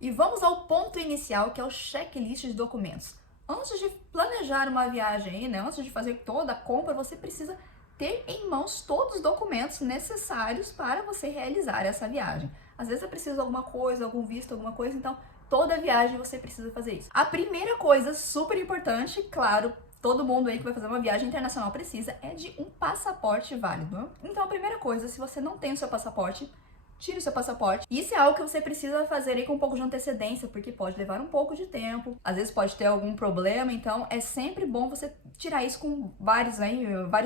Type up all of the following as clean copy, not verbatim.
E vamos ao ponto inicial, que é o checklist de documentos. Antes de planejar uma viagem aí, né, antes de fazer toda a compra, você precisa ter em mãos todos os documentos necessários para você realizar essa viagem. Às vezes é preciso alguma coisa, algum visto, alguma coisa, então toda viagem você precisa fazer isso. A primeira coisa super importante, claro, todo mundo aí que vai fazer uma viagem internacional precisa, é de um passaporte válido. Então a primeira coisa, se você não tem o seu passaporte, tire o seu passaporte. Isso é algo que você precisa fazer aí com um pouco de antecedência, porque pode levar um pouco de tempo, às vezes pode ter algum problema, então é sempre bom você tirar isso com vários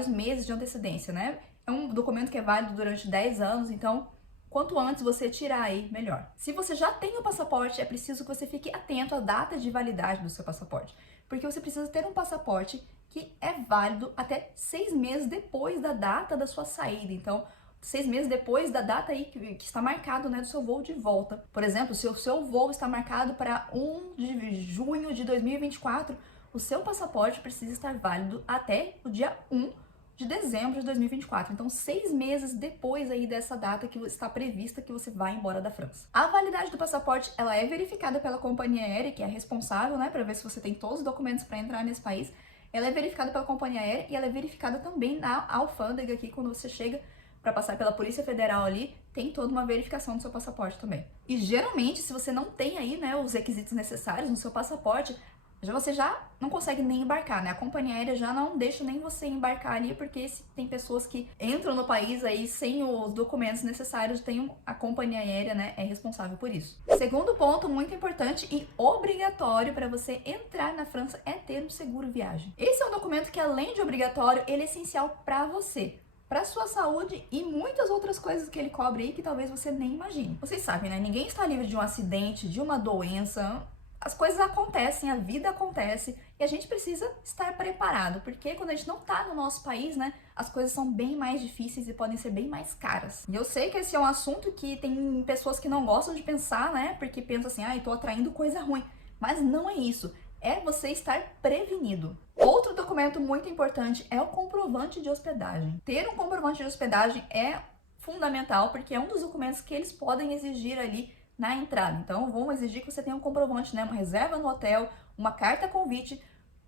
meses de antecedência, né? É um documento que é válido durante 10 anos, então quanto antes você tirar aí, melhor. Se você já tem o passaporte, é preciso que você fique atento à data de validade do seu passaporte, porque você precisa ter um passaporte que é válido até 6 meses depois da data da sua saída. Então, 6 meses depois da data aí que está marcado, né, do seu voo de volta. Por exemplo, se o seu voo está marcado para 1 de junho de 2024, o seu passaporte precisa estar válido até o dia 1 de dezembro de 2024. Então, 6 meses depois aí dessa data que está prevista que você vai embora da França. A validade do passaporte, ela é verificada pela companhia aérea, que é responsável, né, para ver se você tem todos os documentos para entrar nesse país. Ela é verificada pela companhia aérea e ela é verificada também na alfândega aqui quando você chega para passar pela Polícia Federal ali, tem toda uma verificação do seu passaporte também. E geralmente, se você não tem aí, né, os requisitos necessários no seu passaporte, você já não consegue nem embarcar, né? A companhia aérea já não deixa nem você embarcar ali, porque tem pessoas que entram no país aí sem os documentos necessários, a companhia aérea, né, é responsável por isso. Segundo ponto muito importante e obrigatório para você entrar na França é ter um seguro viagem. Esse é um documento que, além de obrigatório, ele é essencial para você, para sua saúde e muitas outras coisas que ele cobre aí que talvez você nem imagine. Vocês sabem, né? Ninguém está livre de um acidente, de uma doença. As coisas acontecem, a vida acontece e a gente precisa estar preparado, porque quando a gente não tá no nosso país, né, as coisas são bem mais difíceis e podem ser bem mais caras. E eu sei que esse é um assunto que tem pessoas que não gostam de pensar, né, porque pensam assim, ah, eu tô atraindo coisa ruim. Mas não é isso. É você estar prevenido. Outro documento muito importante é o comprovante de hospedagem. Ter um comprovante de hospedagem é fundamental, porque é um dos documentos que eles podem exigir ali na entrada. Então, vão exigir que você tenha um comprovante, né? Uma reserva no hotel, uma carta convite.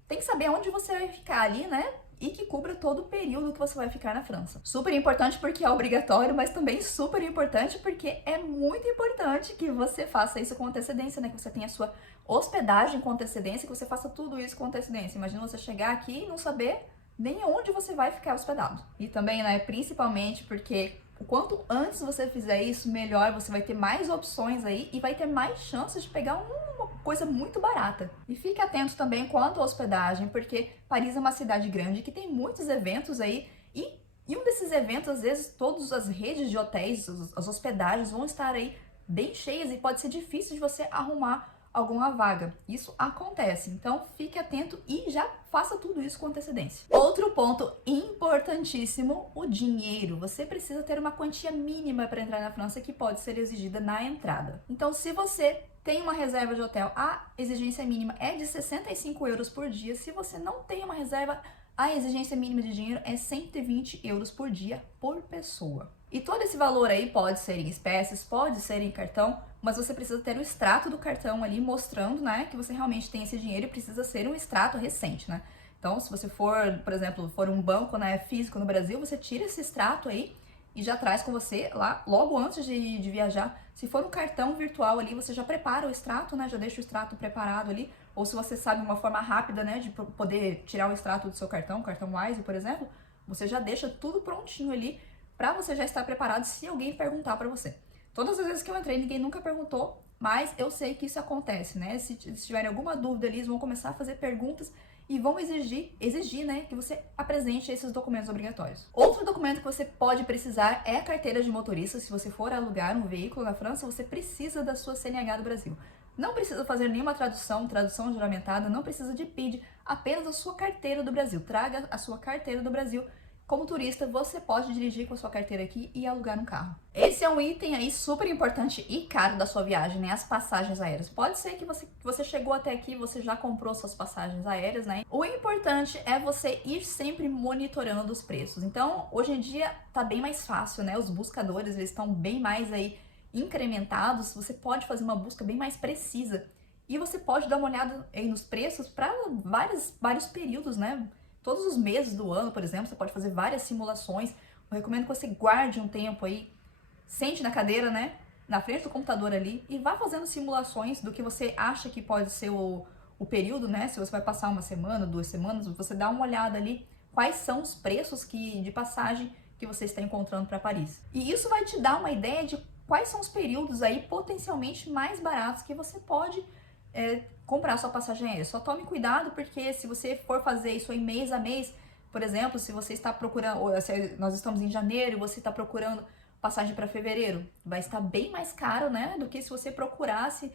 Tem que saber onde você vai ficar ali, né? E que cubra todo o período que você vai ficar na França. Super importante porque é obrigatório, mas também super importante porque é muito importante que você faça isso com antecedência, né? Que você tenha a sua hospedagem com antecedência, que você faça tudo isso com antecedência. Imagina você chegar aqui e não saber nem onde você vai ficar hospedado. E também, né, principalmente porque o quanto antes você fizer isso, melhor, você vai ter mais opções aí e vai ter mais chances de pegar uma coisa muito barata. E fique atento também quanto à hospedagem, porque Paris é uma cidade grande que tem muitos eventos aí e um desses eventos, às vezes, todas as redes de hotéis, as hospedagens vão estar aí bem cheias e pode ser difícil de você arrumar alguma vaga. Isso acontece, então fique atento e já faça tudo isso com antecedência. Outro ponto importantíssimo, o dinheiro. Você precisa ter uma quantia mínima para entrar na França que pode ser exigida na entrada. Então, se você tem uma reserva de hotel, a exigência mínima é de 65 euros por dia. Se você não tem uma reserva, a exigência mínima de dinheiro é 120 euros por dia por pessoa. E todo esse valor aí pode ser em espécies, pode ser em cartão, mas você precisa ter o extrato do cartão ali mostrando, né, que você realmente tem esse dinheiro e precisa ser um extrato recente, né? Então, se você for, por exemplo, for um banco, né, físico no Brasil, você tira esse extrato aí e já traz com você lá logo antes de viajar. Se for um cartão virtual ali, você já prepara o extrato, né, já deixa o extrato preparado ali. Ou se você sabe uma forma rápida, né, de poder tirar o extrato do seu cartão Wise, por exemplo, você já deixa tudo prontinho ali para você já estar preparado se alguém perguntar para você. Todas as vezes que eu entrei, ninguém nunca perguntou, mas eu sei que isso acontece, né? Se tiverem alguma dúvida ali, eles vão começar a fazer perguntas e vão exigir, né, que você apresente esses documentos obrigatórios. Outro documento que você pode precisar é a carteira de motorista. Se você for alugar um veículo na França, você precisa da sua CNH do Brasil. Não precisa fazer nenhuma tradução juramentada, não precisa de PID, apenas a sua carteira do Brasil. Traga a sua carteira do Brasil. Como turista, você pode dirigir com a sua carteira aqui e alugar um carro. Esse é um item aí super importante e caro da sua viagem, né? As passagens aéreas. Pode ser que você chegou até aqui, você já comprou suas passagens aéreas, né? O importante é você ir sempre monitorando os preços. Então, hoje em dia tá bem mais fácil, né? Os buscadores, eles estão bem mais aí incrementados, você pode fazer uma busca bem mais precisa. E você pode dar uma olhada aí nos preços para vários períodos, né? Todos os meses do ano, por exemplo, você pode fazer várias simulações. Eu recomendo que você guarde um tempo aí, sente na cadeira, né? Na frente do computador ali e vá fazendo simulações do que você acha que pode ser o período, né? Se você vai passar uma semana, 2 semanas, você dá uma olhada ali quais são os preços de passagem que você está encontrando para Paris. E isso vai te dar uma ideia de quais são os períodos aí potencialmente mais baratos que você pode comprar sua passagem aérea. Só tome cuidado, porque se você for fazer isso aí mês a mês, por exemplo, se você está procurando, nós estamos em janeiro e você está procurando passagem para fevereiro, vai estar bem mais caro, né, do que se você procurasse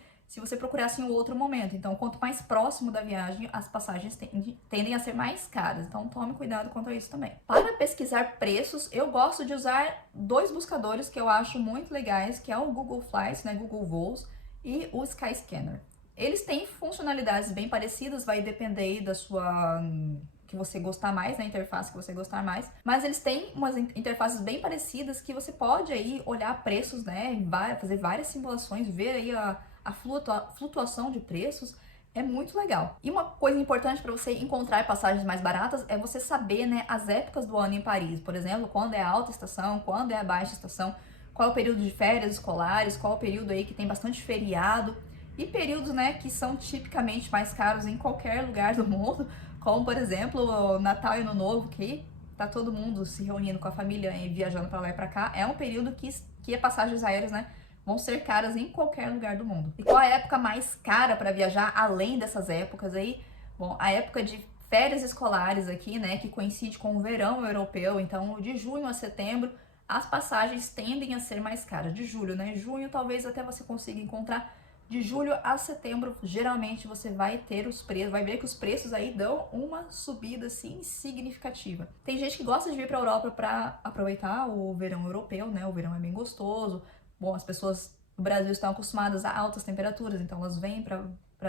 em outro momento. Então, quanto mais próximo da viagem, as passagens tendem a ser mais caras. Então, tome cuidado quanto a isso também. Para pesquisar preços, eu gosto de usar 2 buscadores que eu acho muito legais, que é o Google Flights, né, Google Voos, e o Skyscanner. Eles têm funcionalidades bem parecidas, vai depender aí da sua que você gostar mais, né, interface que você gostar mais, mas eles têm umas interfaces bem parecidas que você pode aí olhar preços, né, fazer várias simulações, ver aí a flutuação de preços. É muito legal. E uma coisa importante para você encontrar passagens mais baratas é você saber, né, as épocas do ano em Paris. Por exemplo, quando é a alta estação, quando é a baixa estação, qual é o período de férias escolares, qual é o período aí que tem bastante feriado. E períodos, né, que são tipicamente mais caros em qualquer lugar do mundo, como, por exemplo, o Natal e Ano Novo, que tá todo mundo se reunindo com a família e viajando para lá e para cá. É um período que as passagens aéreas, né, vão ser caras em qualquer lugar do mundo. E qual é a época mais cara para viajar além dessas épocas aí? Bom, a época de férias escolares aqui, né, que coincide com o verão europeu, então de junho a setembro, as passagens tendem a ser mais caras. De julho, né, junho talvez até você consiga encontrar. De julho a setembro, geralmente você vai ter os preços, vai ver que os preços aí dão uma subida assim significativa. Tem gente que gosta de vir para a Europa para aproveitar o verão europeu, né? O verão é bem gostoso. Bom, as pessoas do Brasil estão acostumadas a altas temperaturas, então elas vêm para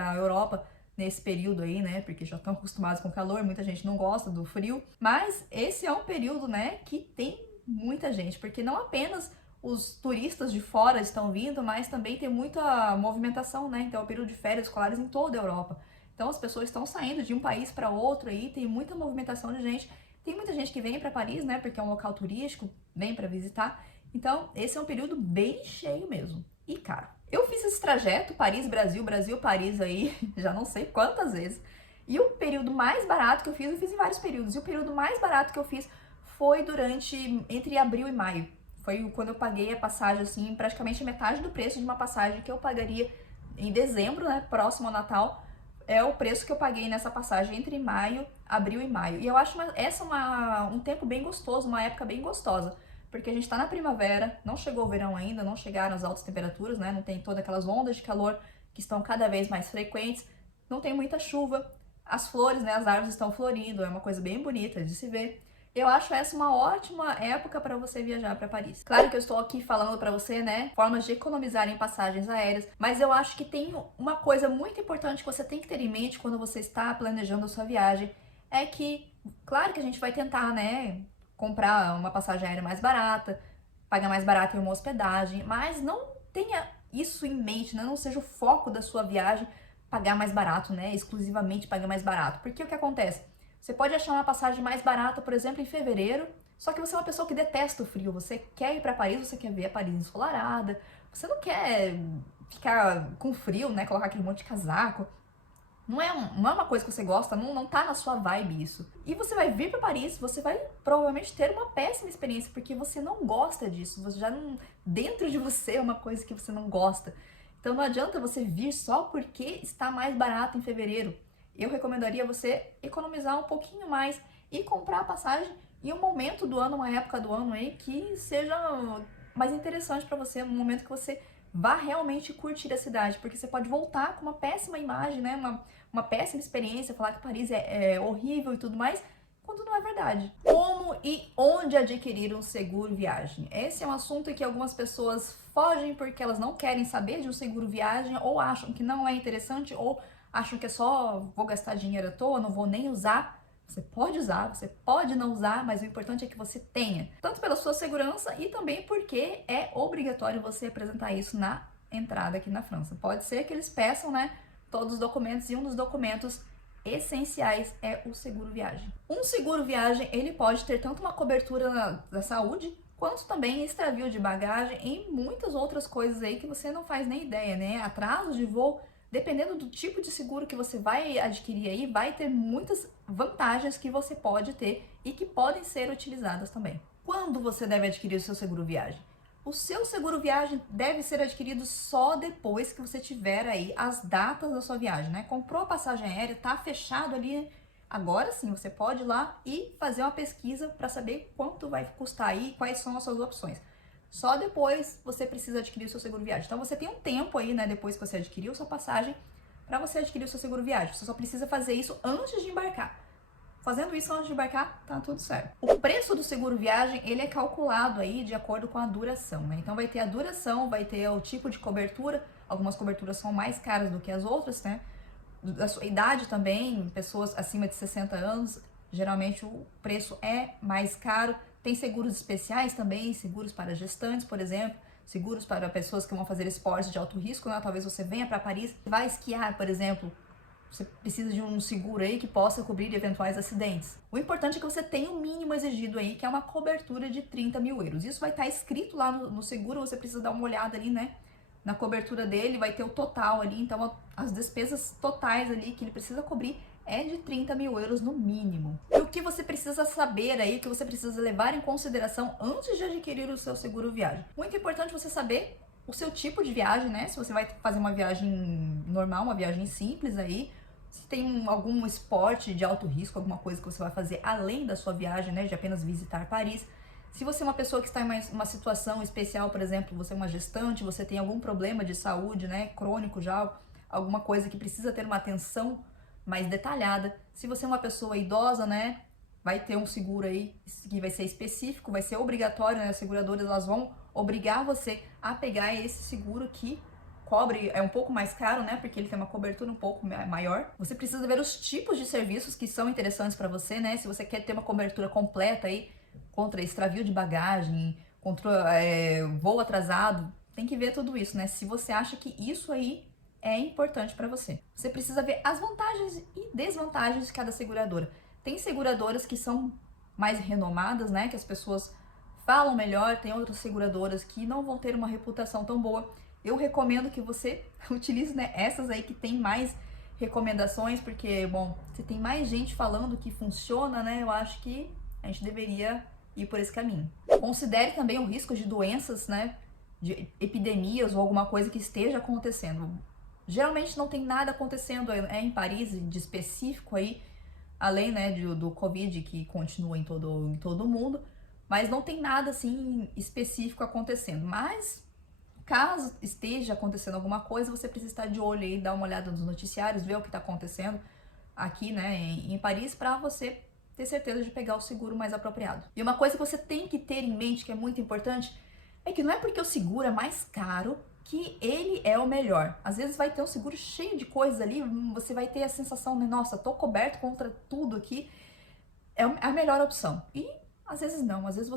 a Europa nesse período aí, né? Porque já estão acostumadas com calor, muita gente não gosta do frio. Mas esse é um período, né, que tem muita gente, porque não apenas os turistas de fora estão vindo, mas também tem muita movimentação, né? Então é o período de férias escolares em toda a Europa. Então as pessoas estão saindo de um país para outro aí, tem muita movimentação de gente. Tem muita gente que vem para Paris, né? Porque é um local turístico, vem para visitar. Então esse é um período bem cheio mesmo e caro. Eu fiz esse trajeto Paris-Brasil, Brasil-Paris aí, já não sei quantas vezes. E o período mais barato que eu fiz em vários períodos. E o período mais barato que eu fiz foi entre abril e maio. Foi quando eu paguei a passagem, assim, praticamente metade do preço de uma passagem que eu pagaria em dezembro, né, próximo ao Natal, é o preço que eu paguei nessa passagem entre abril e maio. E eu acho um tempo bem gostoso, uma época bem gostosa, porque a gente tá na primavera, não chegou o verão ainda, não chegaram as altas temperaturas, né, não tem todas aquelas ondas de calor que estão cada vez mais frequentes, não tem muita chuva, as flores, né, as árvores estão florindo, é uma coisa bem bonita de se ver. Eu acho essa uma ótima época para você viajar para Paris. Claro que eu estou aqui falando para você, né, formas de economizar em passagens aéreas, mas eu acho que tem uma coisa muito importante que você tem que ter em mente quando você está planejando a sua viagem, é que, claro que a gente vai tentar, né, comprar uma passagem aérea mais barata, pagar mais barato em uma hospedagem, mas não tenha isso em mente, né, não seja o foco da sua viagem pagar mais barato, né, exclusivamente pagar mais barato, porque o que acontece? Você pode achar uma passagem mais barata, por exemplo, em fevereiro, só que você é uma pessoa que detesta o frio, você quer ir para Paris, você quer ver a Paris ensolarada, você não quer ficar com frio, né, colocar aquele monte de casaco. Não é uma coisa que você gosta, não tá na sua vibe isso. E você vai vir para Paris, você vai provavelmente ter uma péssima experiência, porque você não gosta disso, você já não, dentro de você é uma coisa que você não gosta. Então não adianta você vir só porque está mais barato em fevereiro. Eu recomendaria você economizar um pouquinho mais e comprar a passagem em um momento do ano, uma época do ano aí que seja mais interessante para você, um momento que você vá realmente curtir a cidade, porque você pode voltar com uma péssima imagem, né, uma péssima experiência, falar que Paris é horrível e tudo mais, quando não é verdade. Como e onde adquirir um seguro viagem? Esse é um assunto que algumas pessoas fogem porque elas não querem saber de um seguro viagem, ou acham que não é interessante, ou acham que é só vou gastar dinheiro à toa, não vou nem usar Você pode usar, você pode não usar, mas o importante é que você tenha. Tanto pela sua segurança e também porque é obrigatório você apresentar isso na entrada aqui na França. Pode ser que eles peçam, né, todos os documentos, e um dos documentos essenciais é o seguro viagem. Um seguro viagem, ele pode ter tanto uma cobertura da saúde, quanto também extravio de bagagem e muitas outras coisas aí que você não faz nem ideia, né? Atrasos de voo, dependendo do tipo de seguro que você vai adquirir aí, vai ter muitas vantagens que você pode ter e que podem ser utilizadas também. Quando você deve adquirir o seu seguro viagem? O seu seguro viagem deve ser adquirido só depois que você tiver aí as datas da sua viagem, né? Comprou a passagem aérea, tá fechado ali, agora sim você pode ir lá e fazer uma pesquisa para saber quanto vai custar aí, quais são as suas opções. Só depois você precisa adquirir o seu seguro viagem. Então você tem um tempo aí, né, depois que você adquiriu sua passagem, para você adquirir o seu seguro viagem. Você só precisa fazer isso antes de embarcar. Fazendo isso antes de embarcar, tá tudo certo. O preço do seguro viagem, ele é calculado aí de acordo com a duração, né? Então vai ter a duração, vai ter o tipo de cobertura. Algumas coberturas são mais caras do que as outras, né? Da sua idade também, pessoas acima de 60 anos, geralmente o preço é mais caro. Tem seguros especiais também, seguros para gestantes, por exemplo, seguros para pessoas que vão fazer esportes de alto risco, né? Talvez você venha para Paris, vai esquiar, por exemplo, você precisa de um seguro aí que possa cobrir eventuais acidentes. O importante é que você tenha o mínimo exigido aí, que é uma cobertura de 30 mil euros. Isso vai estar escrito lá no seguro, você precisa dar uma olhada ali, né? Na cobertura dele, vai ter o total ali, então as despesas totais ali que ele precisa cobrir é de 30 mil euros no mínimo. E o que você precisa saber aí, o que você precisa levar em consideração antes de adquirir o seu seguro viagem? Muito importante você saber o seu tipo de viagem, né? Se você vai fazer uma viagem normal, uma viagem simples aí, se tem algum esporte de alto risco, alguma coisa que você vai fazer além da sua viagem, né? De apenas visitar Paris. Se você é uma pessoa que está em uma situação especial, por exemplo, você é uma gestante, você tem algum problema de saúde, né, crônico já, alguma coisa que precisa ter uma atenção mais detalhada. Se você é uma pessoa idosa, né, vai ter um seguro aí que vai ser específico, vai ser obrigatório, né, as seguradoras elas vão obrigar você a pegar esse seguro que cobre, é um pouco mais caro, né, porque ele tem uma cobertura um pouco maior. Você precisa ver os tipos de serviços que são interessantes para você, né, se você quer ter uma cobertura completa aí, contra extravio de bagagem, contra voo atrasado, tem que ver tudo isso, né? Se você acha que isso aí é importante para você. Você precisa ver as vantagens e desvantagens de cada seguradora. Tem seguradoras que são mais renomadas, né? Que as pessoas falam melhor, tem outras seguradoras que não vão ter uma reputação tão boa. Eu recomendo que você utilize, né, essas aí que tem mais recomendações, porque, bom, se tem mais gente falando que funciona, né? Eu acho que a gente deveria ir por esse caminho. Considere também o risco de doenças, né, de epidemias ou alguma coisa que esteja acontecendo. Geralmente não tem nada acontecendo em Paris de específico aí, além, né, do Covid que continua em todo o mundo, mas não tem nada assim específico acontecendo. Mas caso esteja acontecendo alguma coisa, você precisa estar de olho aí, dar uma olhada nos noticiários, ver o que está acontecendo aqui, né, em Paris, para você ter certeza de pegar o seguro mais apropriado. E uma coisa que você tem que ter em mente, que é muito importante, é que não é porque o seguro é mais caro que ele é o melhor. Às vezes vai ter um seguro cheio de coisas ali, você vai ter a sensação de, nossa, tô coberto contra tudo aqui, é a melhor opção. E às vezes não, às vezes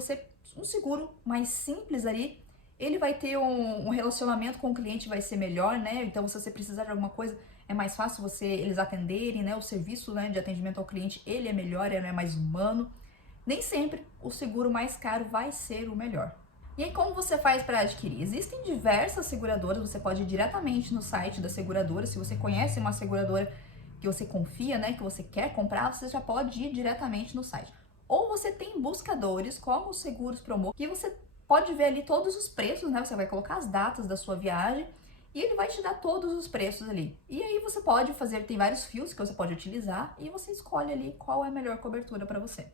um seguro mais simples ali, ele vai ter um relacionamento com o cliente, vai ser melhor, né? Então, se você precisar de alguma coisa, é mais fácil eles atenderem, né? O serviço, né, de atendimento ao cliente, ele é melhor, ele é mais humano. Nem sempre o seguro mais caro vai ser o melhor. E aí, como você faz para adquirir? Existem diversas seguradoras, você pode ir diretamente no site da seguradora. Se você conhece uma seguradora que você confia, né, que você quer comprar, você já pode ir diretamente no site. Ou você tem buscadores, como os Seguros Promo, que você pode ver ali todos os preços, né? Você vai colocar as datas da sua viagem e ele vai te dar todos os preços ali. E aí você pode fazer, tem vários fios que você pode utilizar e você escolhe ali qual é a melhor cobertura para você.